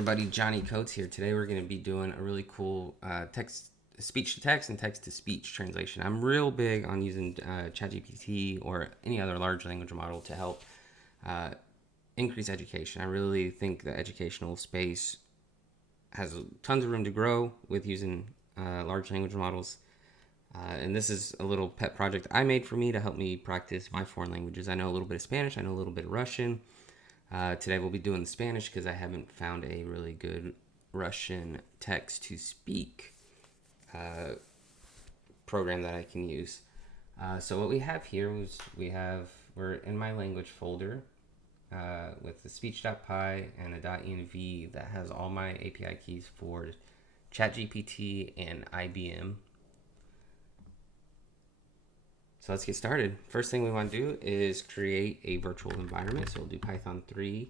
Everybody, Johnny Coates here. Today we're going to be doing a really cool speech-to-text and text-to-speech translation. I'm real big on using ChatGPT or any other large language model to help increase education. I really think the educational space has tons of room to grow with using large language models. And this is a little pet project I made for me to help me practice my foreign languages. I know a little bit of Spanish. I know a little bit of Russian. Today we'll be doing the Spanish because I haven't found a really good Russian text-to-speak program that I can use. So what we have here is we're in my language folder with the speech.py and a .env that has all my API keys for ChatGPT and IBM. So let's get started. First thing we want to do is create a virtual environment. So we'll do Python 3,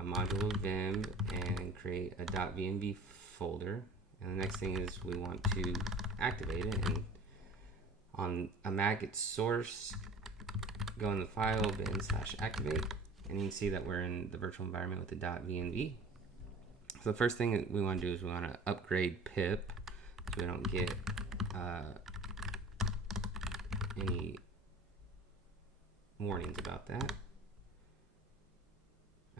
a module of Vim, and create a .venv folder. And the next thing is we want to activate it. And on a Mac, it's source, go in the file, bin/activate, and you can see that we're in the virtual environment with the .venv. So the first thing that we want to do is we want to upgrade pip so we don't get any warnings about that.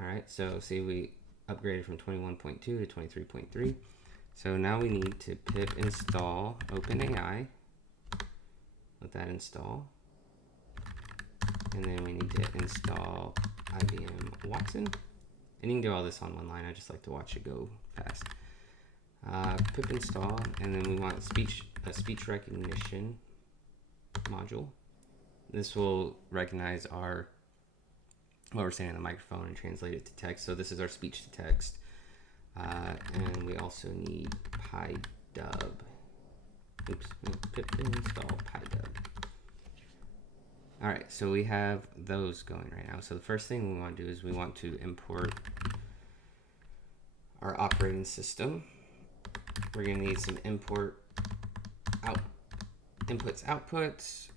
Alright, so see we upgraded from 21.2 to 23.3. So now we need to pip install OpenAI. Let that install. And then we need to install IBM Watson. And you can do all this on one line. I just like to watch it go fast. Pip install, and then we want a speech recognition module. This will recognize what we're saying on the microphone and translate it to text. So this is our speech to text. And we also need PyDub. Oops, no, pip install PyDub. All right, so we have those going right now. So the first thing we want to do is we want to import our operating system. We're going to need some inputs, outputs.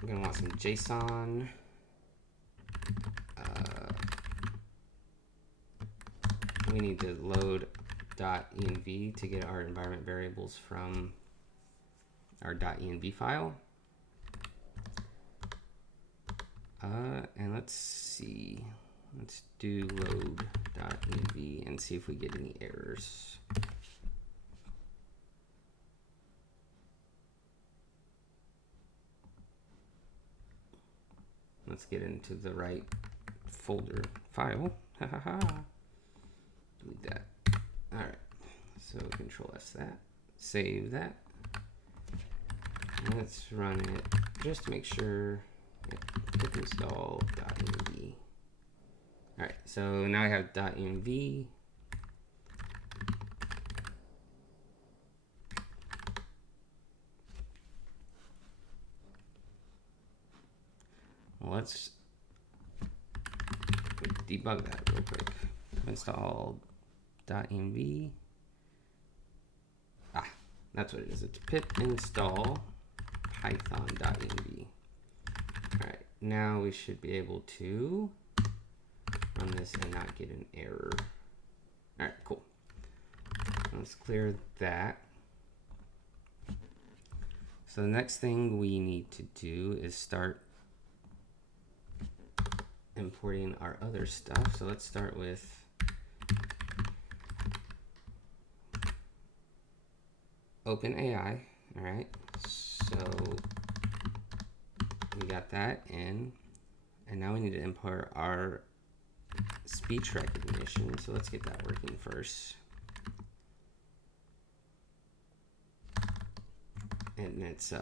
We're going to want some JSON. We need to load .env to get our environment variables from our .env file. And let's see. Let's do load.env and see if we get any errors. Let's get into the right folder file. Delete that. All right. So Control S that. Save that. And let's run it just to make sure. Pip install .env. All right. So now I have .env. Let's debug that real quick. Install .env. That's what it is. It's pip install python.env. All right, now we should be able to run this and not get an error. All right, cool. Let's clear that. So the next thing we need to do is start importing our other stuff. So let's start with OpenAI. All right, so we got that in, and now we need to import our speech recognition. So let's get that working first. And it's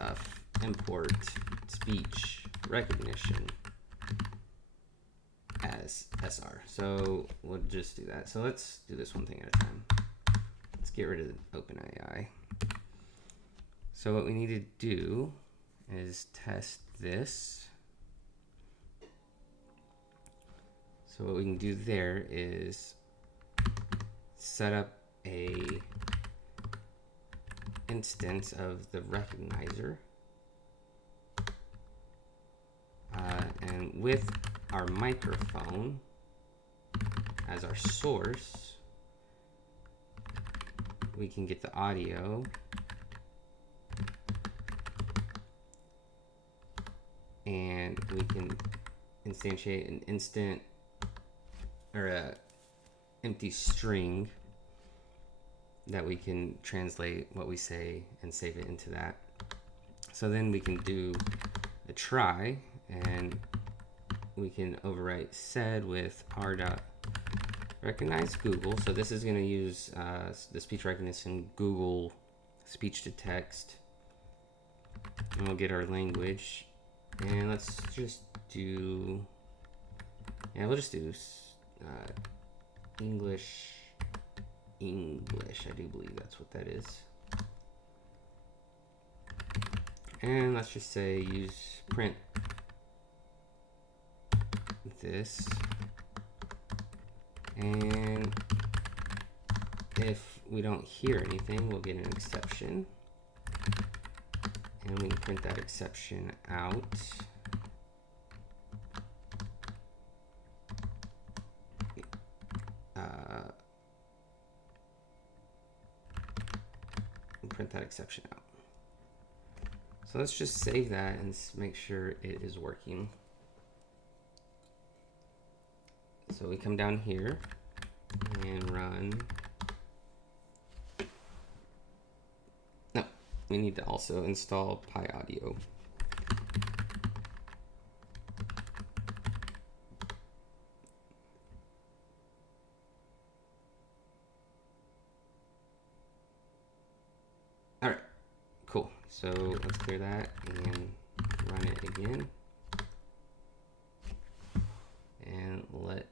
import speech recognition as SR. So we'll just do that. So let's do this one thing at a time. Let's get rid of OpenAI. So what we need to do is test this. So what we can do there is set up a instance of the recognizer, and with our microphone as our source, we can get the audio. And we can instantiate an instant or a empty string that we can translate what we say and save it into that. So then we can do a try, and we can overwrite said with r dot recognize Google. So this is going to use the speech recognition Google speech to text, and we'll get our language. And let's just do, yeah, we'll just do English. I do believe that's what that is. And let's just say use print this. And if we don't hear anything, we'll get an exception. And we can print that exception out. Print that exception out. So let's just save that and make sure it is working. So we come down here and run. No, we need to also install PyAudio. All right, cool. So let's clear that and run it again. And let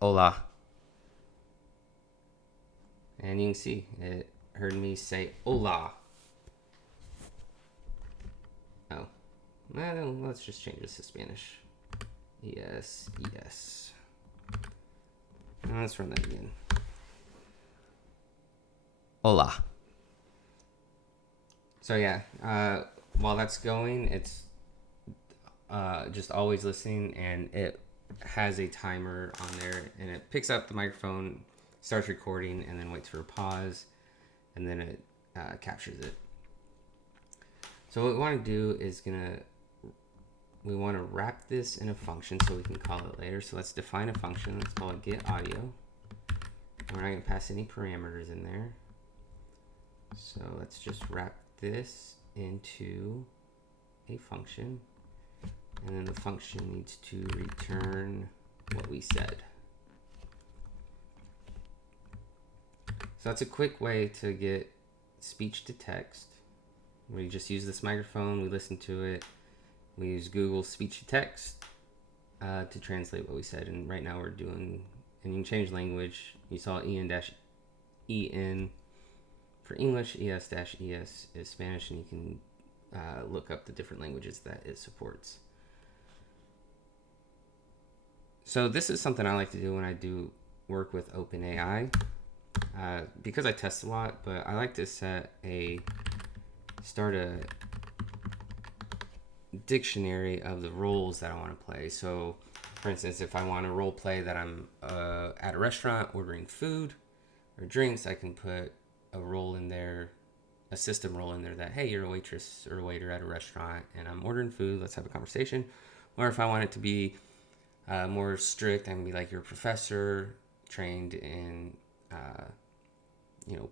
hola. And you can see it heard me say hola. Oh, well, let's just change this to Spanish. Yes, yes. And let's run that again. Hola. So yeah, while that's going, it's just always listening, and it has a timer on there, and it picks up the microphone, starts recording, and then waits for a pause, and then it captures it. So what we want to do is we want to wrap this in a function so we can call it later. So let's define a function. Let's call it get audio. And we're not going to pass any parameters in there. So let's just wrap this into a function, and then the function needs to return what we said. So that's a quick way to get speech to text. We just use this microphone, we listen to it, we use Google speech to text to translate what we said. And right now we're doing, and you can change language. You saw EN for English, ES-ES is Spanish, and you can look up the different languages that it supports. So this is something I like to do when I do work with OpenAI, because I test a lot, but I like to start a dictionary of the roles that I want to play. So for instance, if I want to role play that I'm at a restaurant ordering food or drinks, I can put a role in there, a system role in there that, hey, you're a waitress or a waiter at a restaurant and I'm ordering food, let's have a conversation. Or if I want it to be more strict, I can be like, you're a professor trained in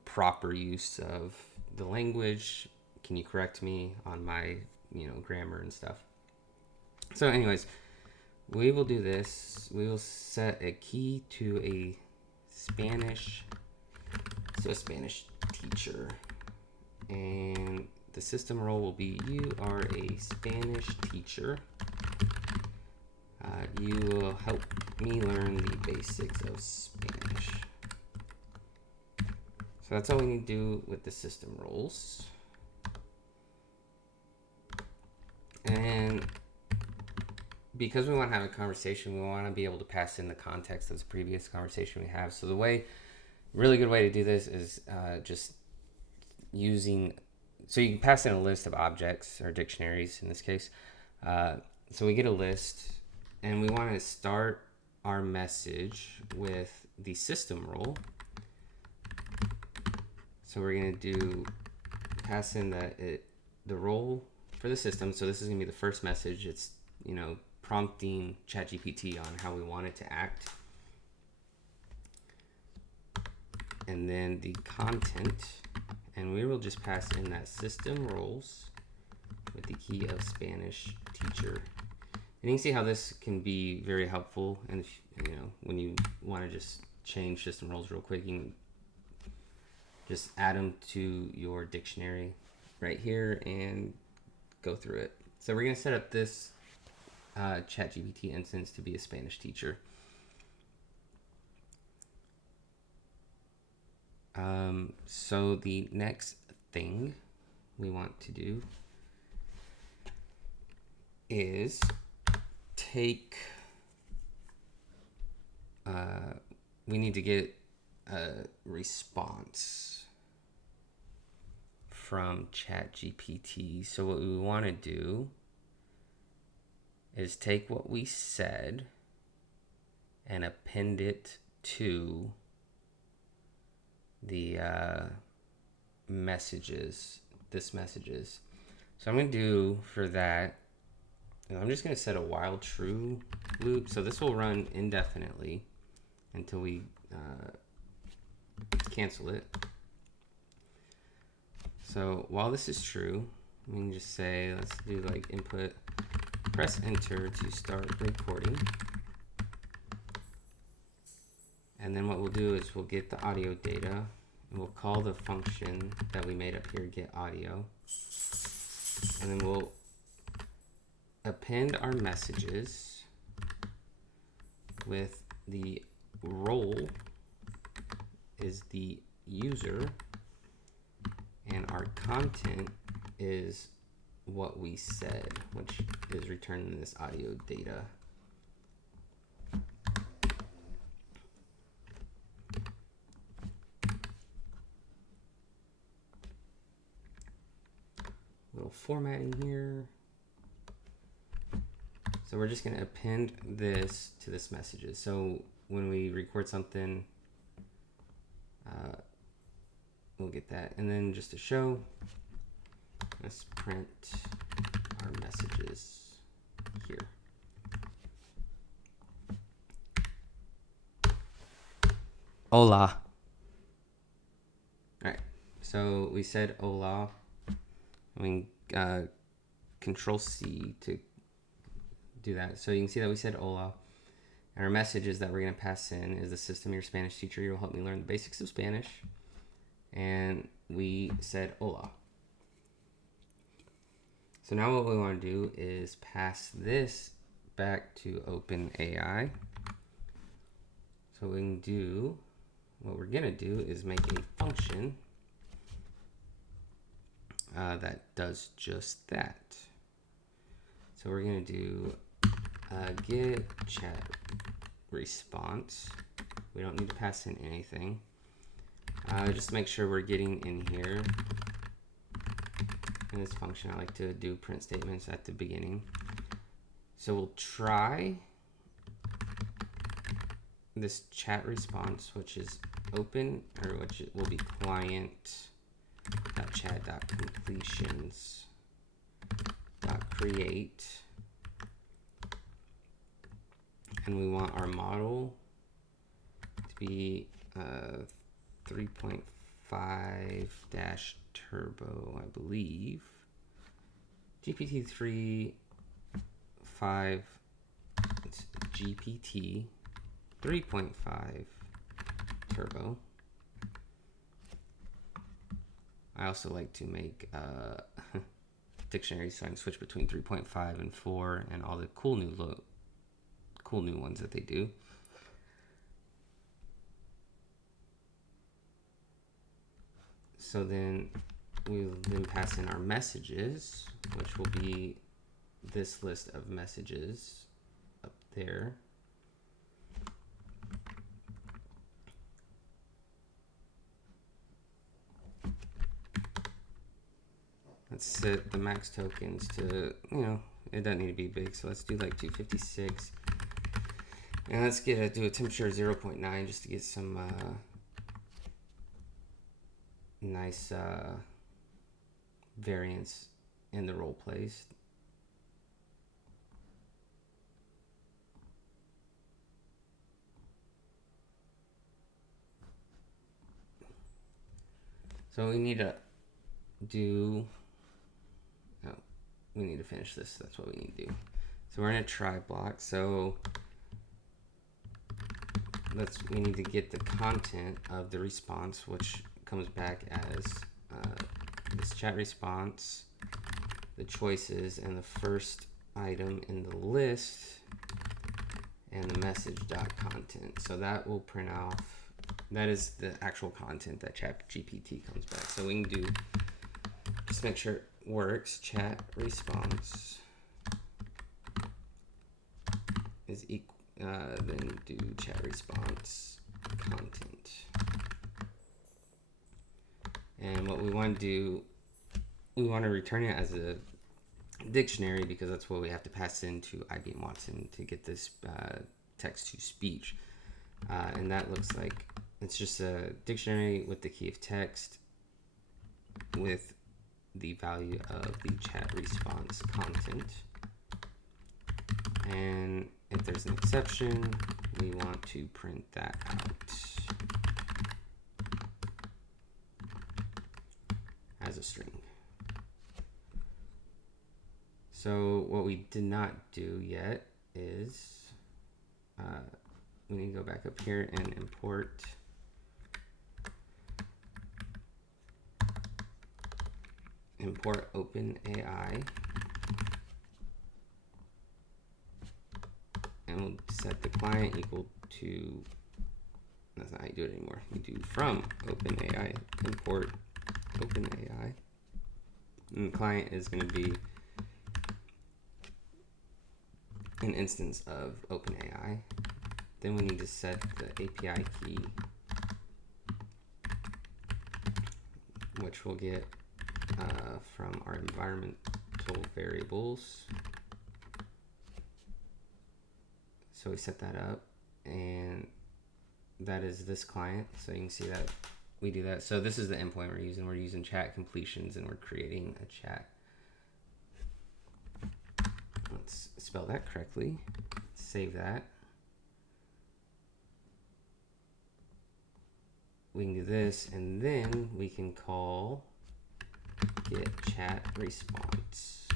proper use of the language, can you correct me on my grammar and stuff. So anyways, we will do this. We will set a key to a Spanish teacher, and the system role will be, you are a Spanish teacher. You will help me learn the basics of Spanish. So that's all we need to do with the system roles. And because we want to have a conversation, we want to be able to pass in the context of the previous conversation we have. So really good way to do this is just using, so you can pass in a list of objects or dictionaries in this case. So we get a list, and we want to start our message with the system role. So we're going to do pass in the role for the system. So this is going to be the first message. It's, prompting ChatGPT on how we want it to act. And then the content, and we will just pass in that system roles with the key of Spanish teacher. And you can see how this can be very helpful. And if, when you want to just change system roles real quick, you can just add them to your dictionary right here and go through it. So we're going to set up this ChatGPT instance to be a Spanish teacher. So the next thing we want to do is take, we need to get a response from ChatGPT. So what we want to do is take what we said and append it to the messages. So I'm going to do for that, I'm just going to set a while true loop. So this will run indefinitely until we cancel it. So while this is true, we can just say, let's do like input, press enter to start recording. And then what we'll do is we'll get the audio data and we'll call the function that we made up here, get audio. And then we'll append our messages with the role is the user and our content is what we said, which is returning this audio data. Little formatting here. So we're just going to append this to this messages. So when we record something, we'll get that. And then just to show, let's print our messages here. Hola. All right. So we said hola. We Control C to do that. So you can see that we said hola. And our messages that we're going to pass in is the system, your Spanish teacher. You'll help me learn the basics of Spanish. And we said hola. So now what we want to do is pass this back to OpenAI. So what we're going to do is make a function that does just that. So we're going to do get chat response. We don't need to pass in anything. Just make sure we're getting in here. In this function, I like to do print statements at the beginning. So we'll try this chat response, which is open, or which will be client.chat.completions.create. And we want our model to be 3.5-turbo, I believe. GPT-3.5, it's GPT 3.5 turbo. I also like to make dictionaries so I can switch between 3.5 and 4 and all the cool new ones that they do. So then we'll then pass in our messages, which will be this list of messages up there. Let's set the max tokens to, it doesn't need to be big, so let's do like 256. And let's do a temperature of 0.9 just to get some nice variance in the role plays. So we need to do, oh, we need to finish this. That's what we need to do. So we're in a try block. So we need to get the content of the response, which comes back as this chat response, the choices, and the first item in the list, and the message.content. So that will print off, that is the actual content that ChatGPT comes back. So we can do, just make sure it works, chat response is equal, then do chat response content. And what we want to do, we want to return it as a dictionary, because that's what we have to pass into IBM Watson to get this text-to-speech. And that looks like it's just a dictionary with the key of text with the value of the chat response content. And if there's an exception, we want to print that out as a string. So what we did not do yet is we need to go back up here and import OpenAI, and we'll set the client equal to, that's not how you do it anymore. You do from OpenAI, import OpenAI, and the client is going to be an instance of OpenAI. Then we need to set the API key, which we'll get from our environmental variables. So we set that up, and that is this client. So you can see that we do that. So this is the endpoint we're using. We're using chat completions, and we're creating a chat. Let's spell that correctly. Save that. We can do this, and then we can call get chat response,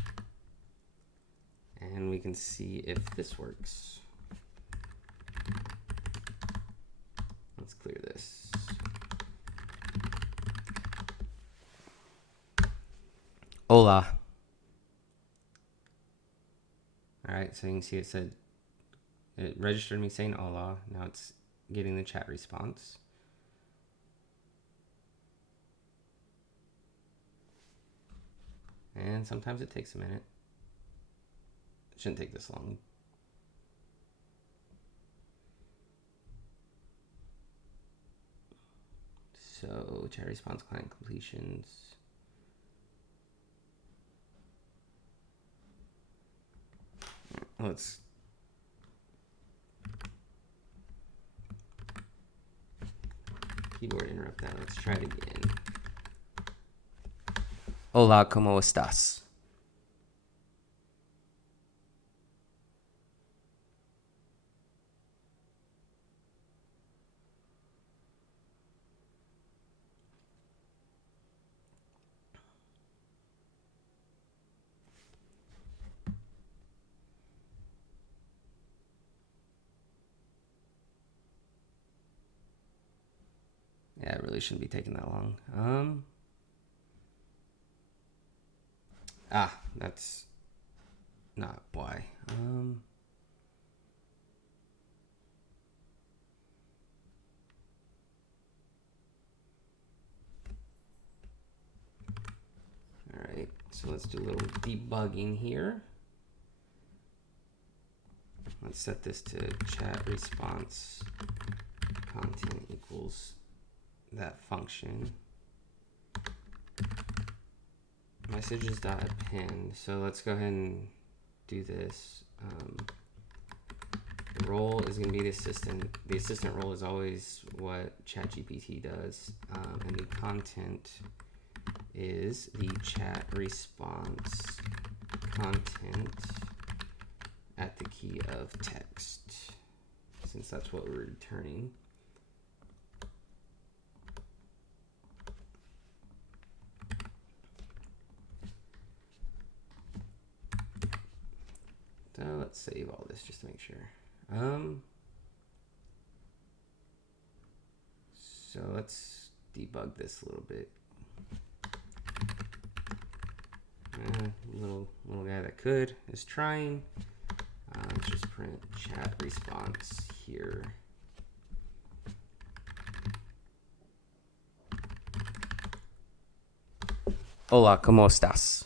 and we can see if this works. Let's clear this. Hola. All right, so you can see it said, it registered me saying hola. Now it's getting the chat response. And sometimes it takes a minute. It shouldn't take this long. So chat response client completions. Let's keyboard interrupt that. Let's try it again. Hola, ¿cómo estás? Yeah, it really shouldn't be taking that long. That's not why. All right, so let's do a little debugging here. Let's set this to chat response content equals that function. Messages.append. So let's go ahead and do this. The role is going to be the assistant. The assistant role is always what ChatGPT does. And the content is the chat response content at the key of text, since that's what we're returning. So let's save all this just to make sure. So let's debug this a little bit. Little guy that could is trying. Let's just print chat response here. Hola, ¿cómo estás?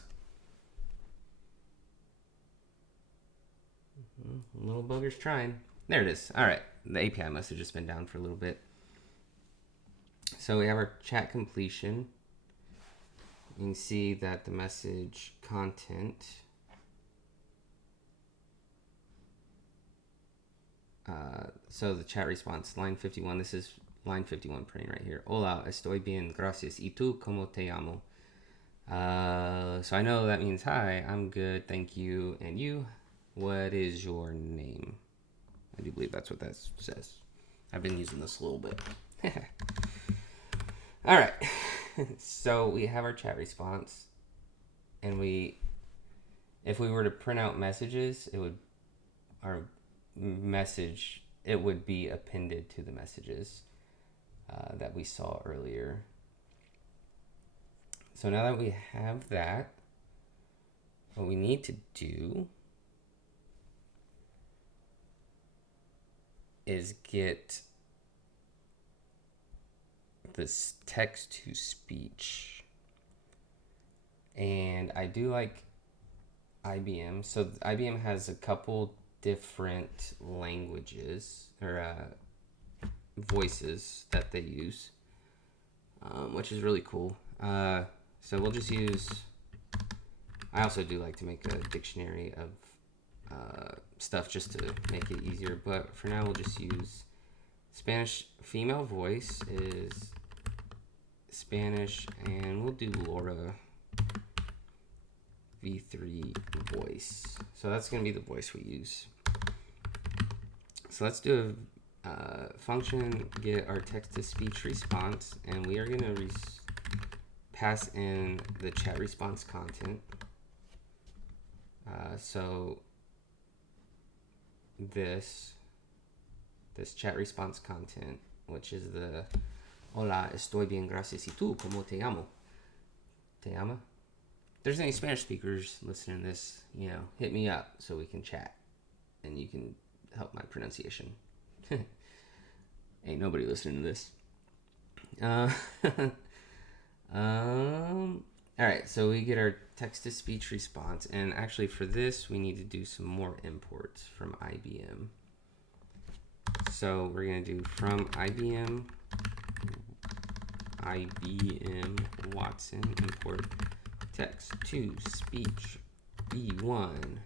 Little bugger's trying. There it is. All right. The API must have just been down for a little bit. So we have our chat completion. You can see that the message content so the chat response, line 51, this is line 51 printing right here. Hola, estoy bien, gracias. ¿Y tú cómo te llamo? So I know that means hi, I'm good, thank you. And you, what is your name? I do believe that's what that says. I've been using this a little bit. All right. So we have our chat response, and if we were to print out messages, it would be appended to the messages that we saw earlier. So now that we have that, what we need to do is get this text to speech. And I do like IBM. So IBM has a couple different languages or voices that they use, which is really cool. So we'll just use, I also do like to make a dictionary of stuff just to make it easier, but for now we'll just use Spanish. Female voice is Spanish, and we'll do Laura v3 voice. So that's going to be the voice we use. So let's do a function get our text to speech response, and we are going to pass in the chat response content. So this chat response content, which is the hola, estoy bien, gracias. ¿Y tú cómo te llamo? ¿Te llama? If there's any Spanish speakers listening to this, hit me up so we can chat and you can help my pronunciation. Ain't nobody listening to this. All right, so we get our text-to-speech response, and actually for this, we need to do some more imports from IBM. So we're gonna do from IBM Watson import text-to-speech v1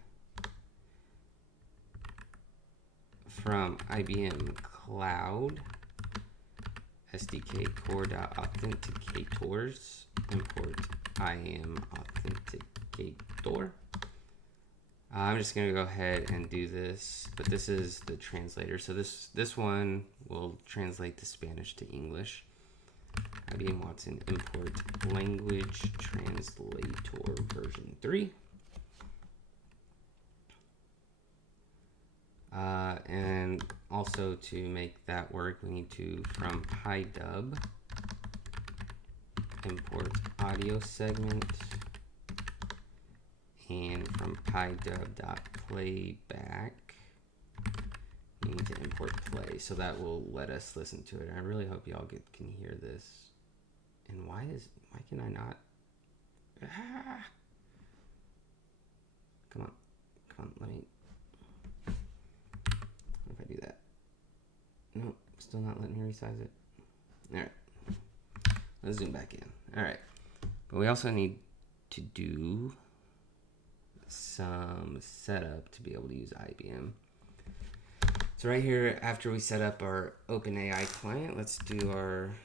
from IBM Cloud SDK core.authenticators import IAM authenticator. I'm just going to go ahead and do this, but this is the translator. So this one will translate the Spanish to English. IBM Watson import language translator version 3. And also to make that work, we need to from PyDub import audio segment, and from PyDub.playback we need to import play, so that will let us listen to it. I really hope y'all can hear this. And why can I not? Come on, let me. What if I do that? Nope, still not letting me resize it. All right, let's zoom back in. All right, but we also need to do some setup to be able to use IBM. So So right here, after we set up our OpenAI client, let's do our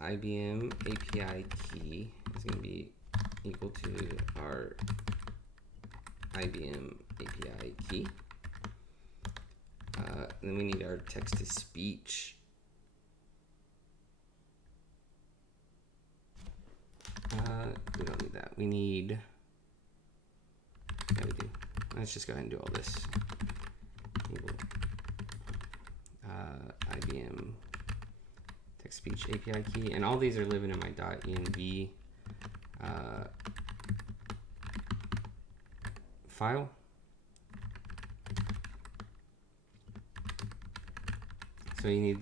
IBM API key is going to be equal to our IBM API key. Then we need our text-to-speech. We don't need that. We need, yeah, we do. Let's just go ahead and do all this. IBM text-to-speech API key, and all these are living in my .env file. So you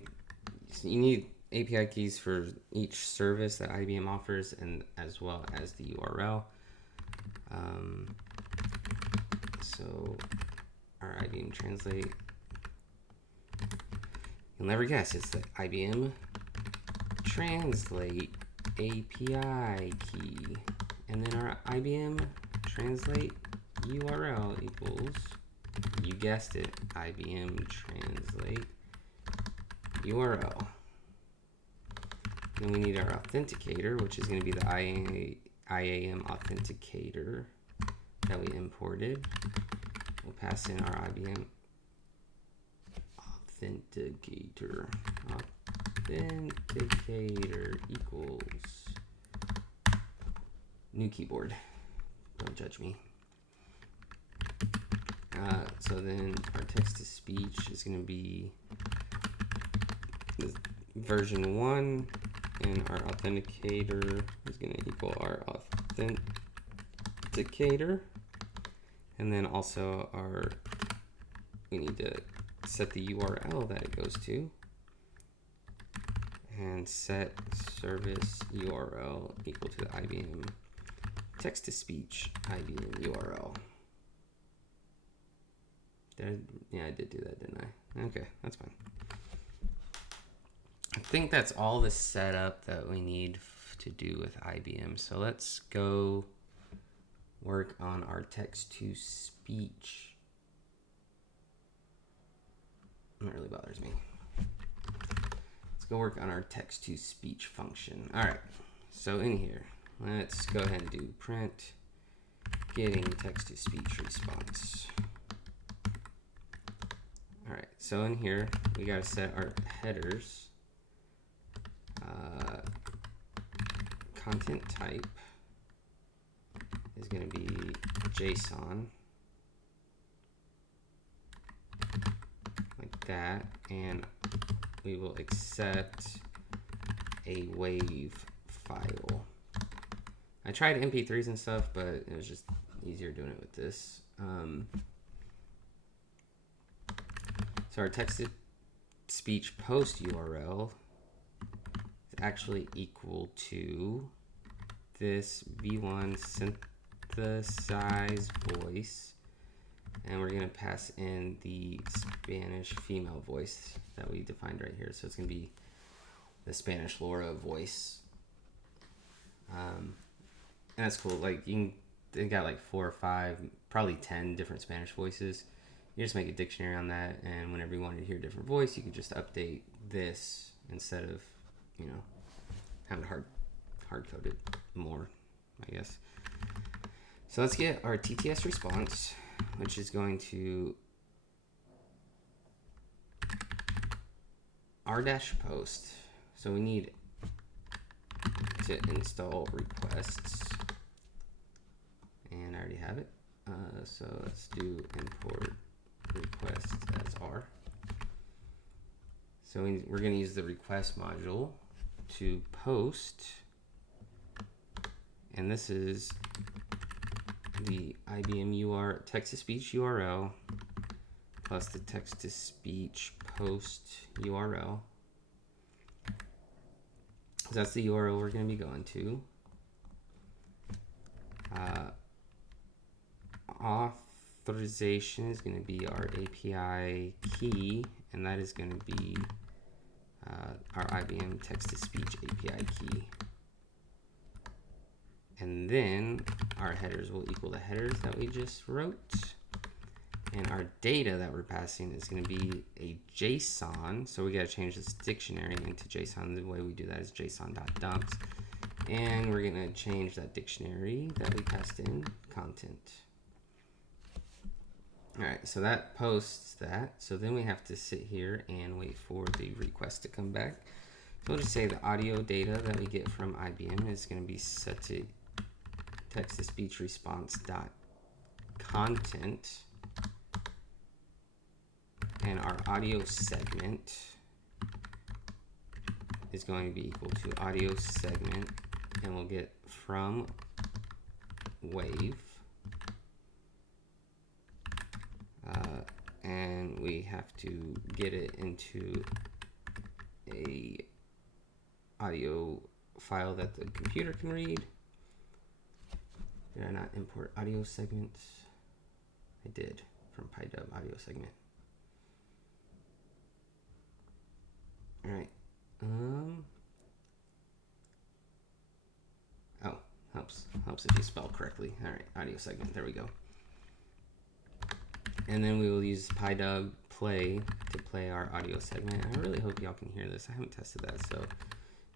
need API keys for each service that IBM offers, and as well as the URL. So our IBM Translate, you'll never guess, it's the IBM Translate API key. And then our IBM Translate URL equals, you guessed it, IBM Translate URL. Then we need our authenticator, which is going to be the IAM authenticator that we imported. We'll pass in our IBM authenticator. Authenticator equals new keyboard. Don't judge me. So then our text-to-speech is going to be version 1, and our authenticator is going to equal our authenticator. And then also we need to set the URL that it goes to, and set service URL equal to the IBM text-to-speech IBM URL. Yeah, I did do that, didn't I? Okay, that's fine. I think that's all the setup that we need to do with IBM. So let's go work on our text-to-speech. That really bothers me. Let's go work on our text-to-speech function. All right, so in here, let's go ahead and do print getting text-to-speech response. All right, so in here, we got to set our headers. Content type is going to be JSON, like that, and we will accept a WAV file. I tried MP3s and stuff, but it was just easier doing it with this. So our text-to-speech post URL is actually equal to this v1 synthesize voice, and we're going to pass in the Spanish female voice that we defined right here. So it's going to be the Spanish Laura voice. And that's cool. Like, they got like 4 or 5, probably 10 different Spanish voices. You just make a dictionary on that, and whenever you wanted to hear a different voice, you could just update this instead of, having to hard code it more, I guess. So let's get our TTS response, which is going to r-post. So we need to install requests, and I already have it. So let's do import requests as r. So we're going to use the request module to post, and this is the IBM text-to-speech URL plus the text-to-speech post URL. So that's the URL we're going to be going to. Authorization is going to be our API key, and that is going to be our IBM text-to-speech API key. And then our headers will equal the headers that we just wrote. And our data that we're passing is going to be a JSON. So we got to change this dictionary into JSON. The way we do that is json.dumps. And we're going to change that dictionary that we passed in content. All right, so that posts that. So then we have to sit here and wait for the request to come back. So we'll just say the audio data that we get from IBM is going to be set to text-to-speech response dot content, and our audio segment is going to be equal to audio segment, and we'll get from wave, and we have to get it into a audio file that the computer can read. Did I not import audio segments? I did, from PyDub audio segment. All right. Oh, helps if you spell correctly. All right, audio segment. There we go. And then we will use PyDub play to play our audio segment. I really hope y'all can hear this. I haven't tested that. So,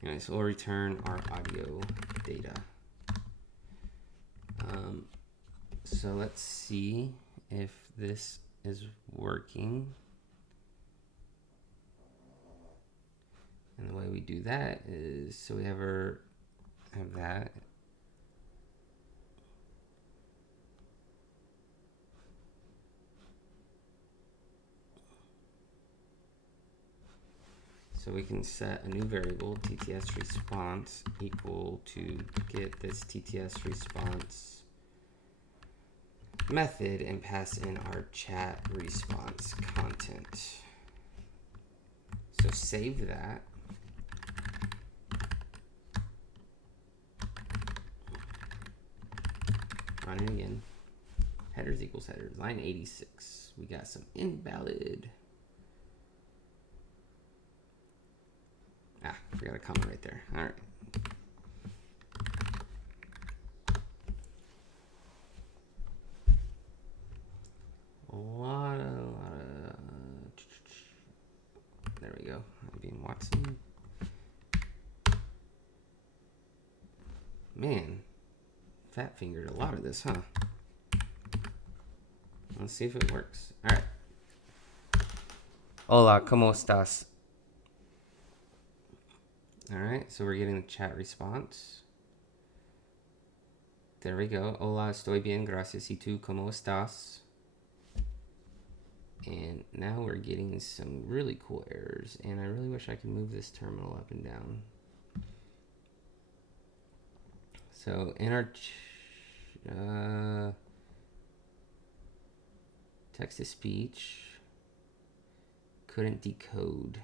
anyways, we'll return our audio data. So let's see if this is working. And the way we do that is, so we have that. So we can set a new variable, TTS response, equal to get this TTS response method and pass in our chat response content. So save that. Run it again. Headers equals headers. Line 86. We got some invalid. Ah, forgot a comma right there. All right. A lot of there we go. IBM Watson. Man, fat fingered a lot of this, huh? Let's see if it works. All right. Hola, ¿cómo estás? All right, so we're getting the chat response. There we go. Hola, estoy bien, gracias. ¿Y tú cómo estás? And now we're getting some really cool errors, and I really wish I could move this terminal up and down. So in our text-to-speech, couldn't decode.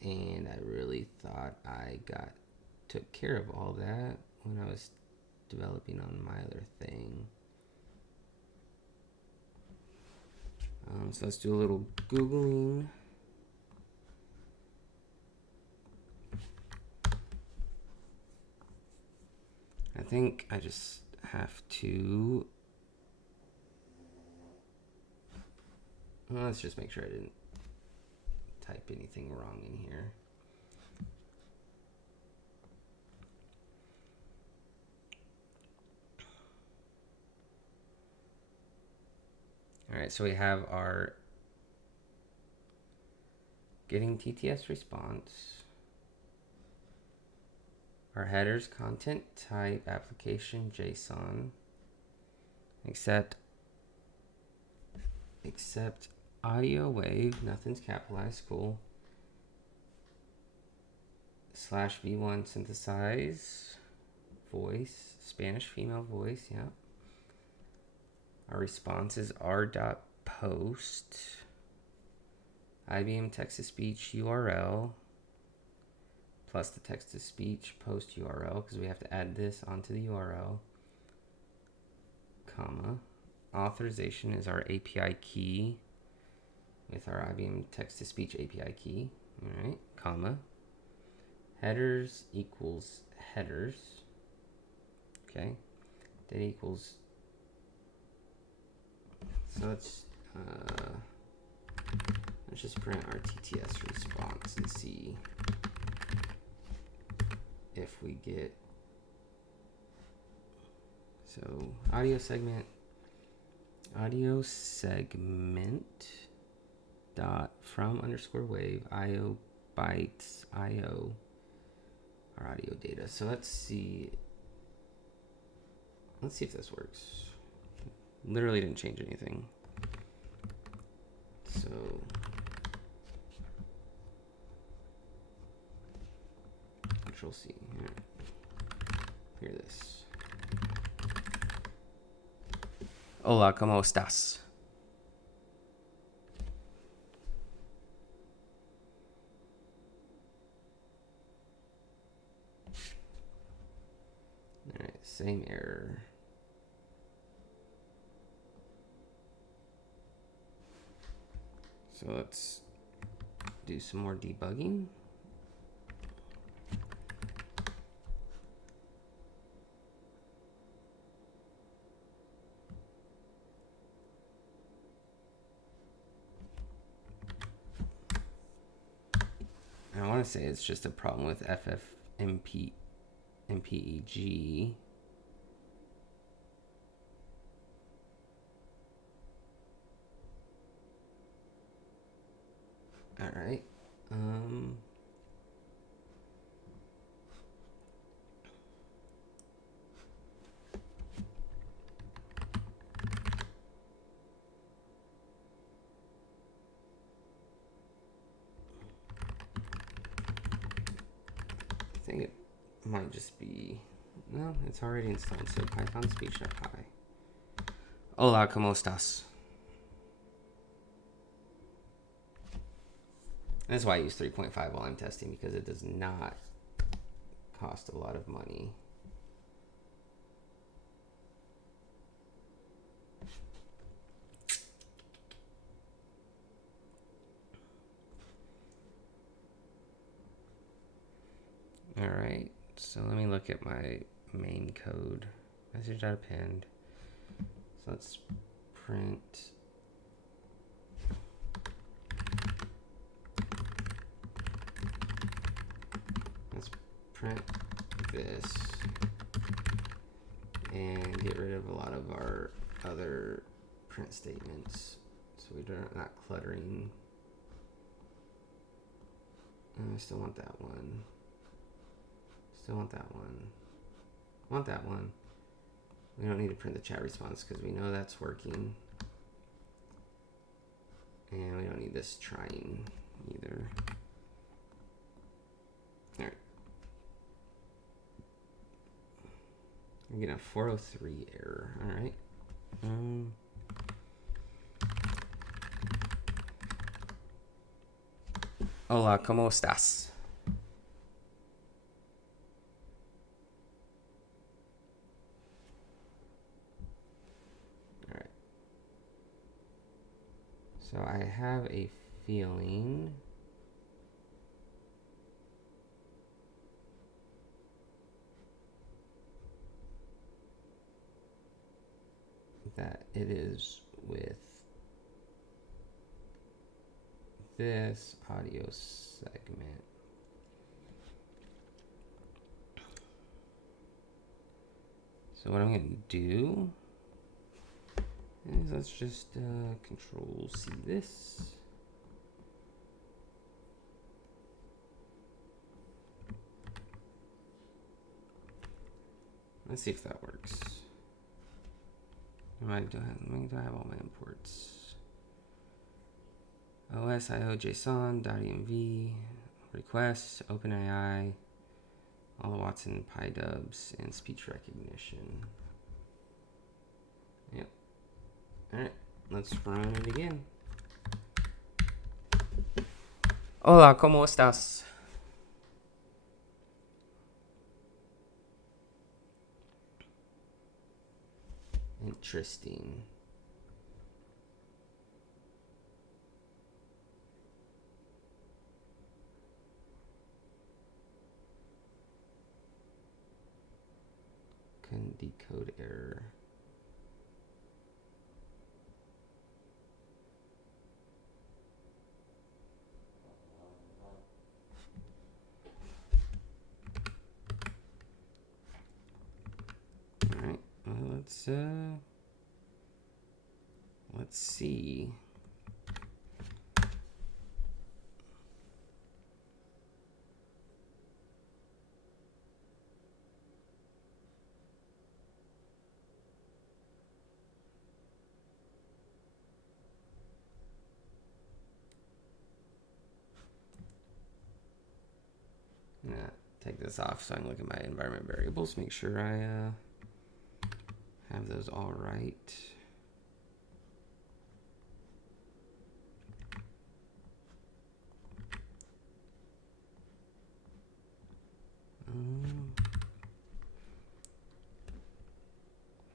And I really thought I took care of all that when I was developing on my other thing. So let's do a little Googling. I think I just have to, well, let's just make sure I didn't type anything wrong in here. All right, so we have our getting TTS response, our headers, content type, application, JSON, except audio wave, nothing's capitalized, cool. /v1 synthesize, voice, Spanish female voice, yeah. Our response is r.post, IBM text-to-speech URL, plus the text-to-speech post URL, because we have to add this onto the URL, comma. Authorization is our API key with our IBM text-to-speech API key, all right, comma. Headers equals headers, Okay, data equals. So let's just print our TTS response and see if we get. So audio segment dot from underscore wave IO bytes IO our audio data. So let's see if this works. Literally didn't change anything. So Control C. Hear this. Hola, ¿cómo estás? All right, same error. So let's do some more debugging. I want to say it's just a problem with MPEG. All right. I think it might just be, no, it's already installed. So Python speech.py. Hola, ¿cómo estás? That's why I use 3.5 while I'm testing, because it does not cost a lot of money. All right, so let me look at my main code. Message.append. So let's print. Let's print this and get rid of a lot of our other print statements, so we're not cluttering. I still want that one. Still want that one. Want that one. We don't need to print the chat response because we know that's working. And we don't need this trying either. All right. I'm getting a 403 error. All right. Hola, ¿cómo estás? All right. So I have a feeling that it is with this audio segment. So what I'm going to do is let's just Control C this. Let's see if that works. Do I have all my imports? OSIO JSON, .env, requests, OpenAI, all the Watson PyDubs, and speech recognition. Yep. All right, let's run it again. Hola, ¿cómo estás? Interesting. Condition. decode error. All right, let's see. Yeah, take this off so I can look at my environment variables, make sure I have those all right.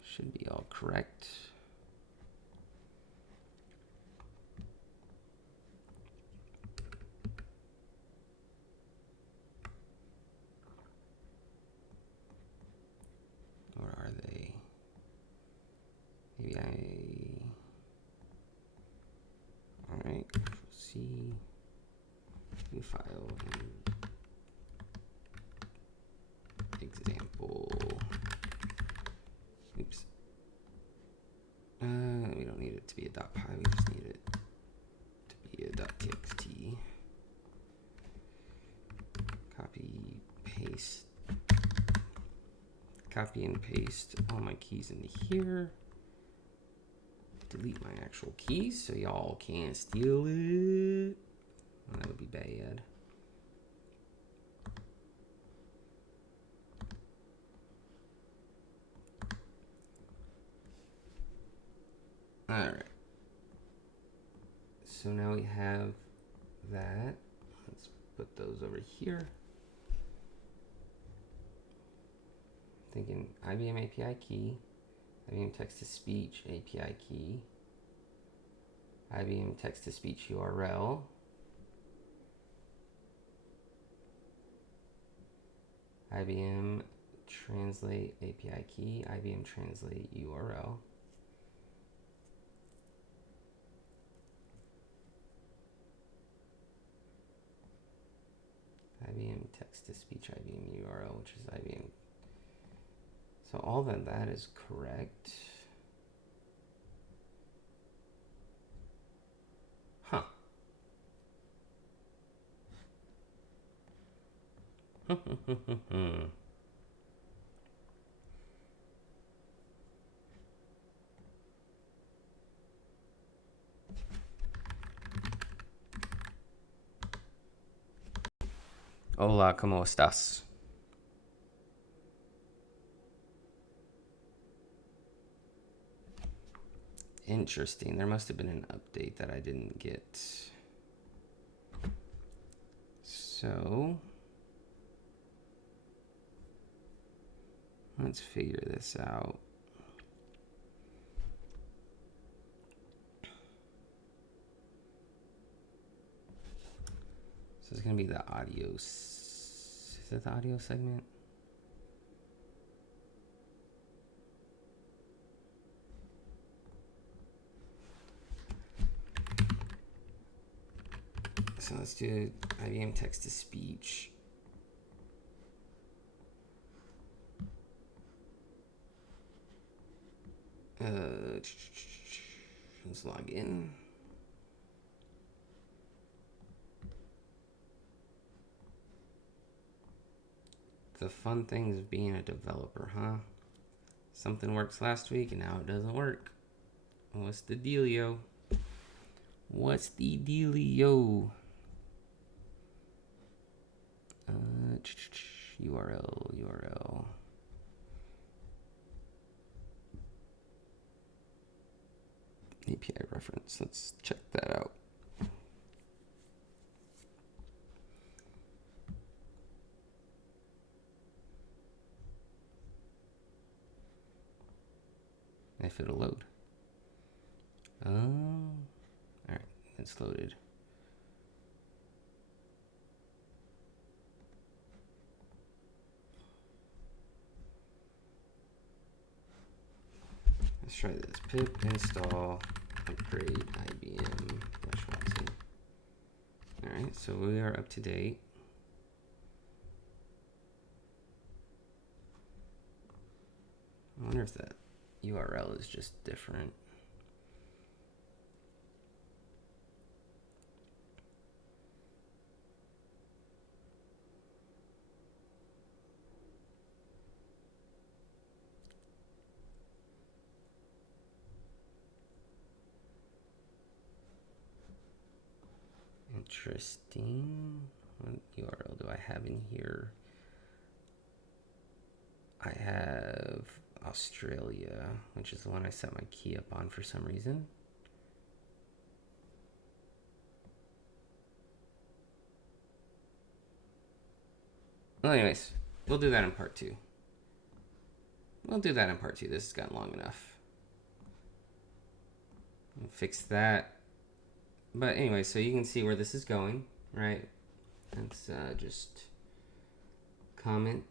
Should be all correct. Or are they? Maybe all right, C, new file, example. Oops. We don't need it to be a .py, we just need it to be a .txt. Copy and paste all my keys into here. Delete my actual keys so y'all can't steal it. Well, that would be bad. All right. So now we have that. Let's put those over here. Thinking IBM API key, IBM Text-to-Speech API key, IBM Text-to-Speech URL, IBM Translate API key, IBM Translate URL. IBM Text-to-Speech, IBM URL, which is IBM. So all that is correct. Huh. Hola, ¿cómo estás? Interesting. There must have been an update that I didn't get. So let's figure this out. So it's going to be the audio. Is it the audio segment? So let's do IBM Text-to-Speech. Let's log in. The fun things of being a developer, huh? Something works last week and now it doesn't work. What's the dealio? What's the dealio? URL. API reference. Let's check that out. If it'll load. All right, it's loaded. try this. Pip install upgrade IBM Watson. Alright, so we are up to date. I wonder if that URL is just different. Interesting. What URL do I have in here? I have Australia, which is the one I set my key up on for some reason. Well, anyways, we'll do that in part 2. This has gotten long enough. We'll fix that. But anyway, so you can see where this is going, right? Let's just comment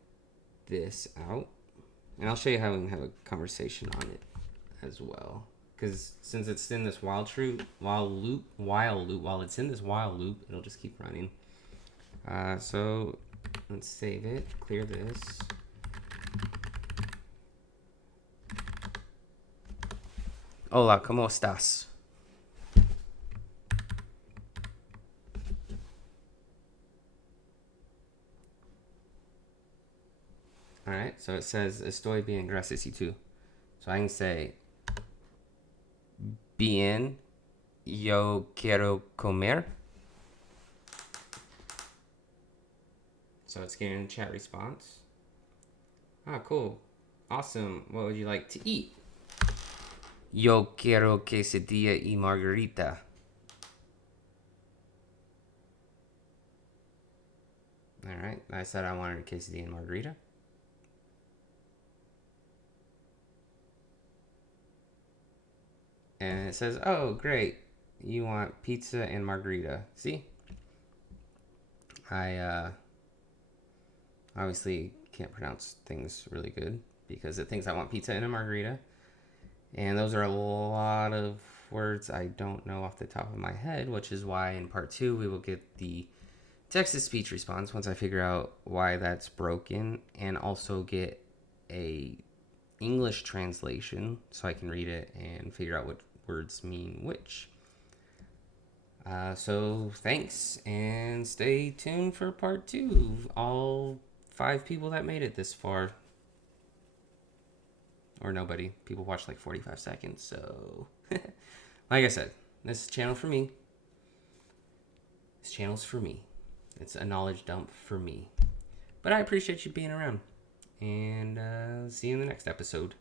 this out. And I'll show you how we can have a conversation on it as well. Because since it's in this while loop, while it's in this while loop, it'll just keep running. So let's save it, clear this. Hola, ¿cómo estás? Alright, so it says, estoy bien, gracias, y tú. So I can say, bien, yo quiero comer. So it's getting a chat response. Ah, cool. Awesome. What would you like to eat? Yo quiero quesadilla y margarita. Alright, I said I wanted a quesadilla and margarita. And it says, oh, great. You want pizza and margarita. See? I obviously can't pronounce things really good because it thinks I want pizza and a margarita. And those are a lot of words I don't know off the top of my head, which is why in part 2 we will get the text-to-speech response once I figure out why that's broken, and also get a English translation so I can read it and figure out what words mean which. So thanks, and stay tuned for part 2. All 5 people that made it this far. Or nobody. People watched like 45 seconds, so... like I said, this channel for me. This channel's for me. It's a knowledge dump for me. But I appreciate you being around. And see you in the next episode.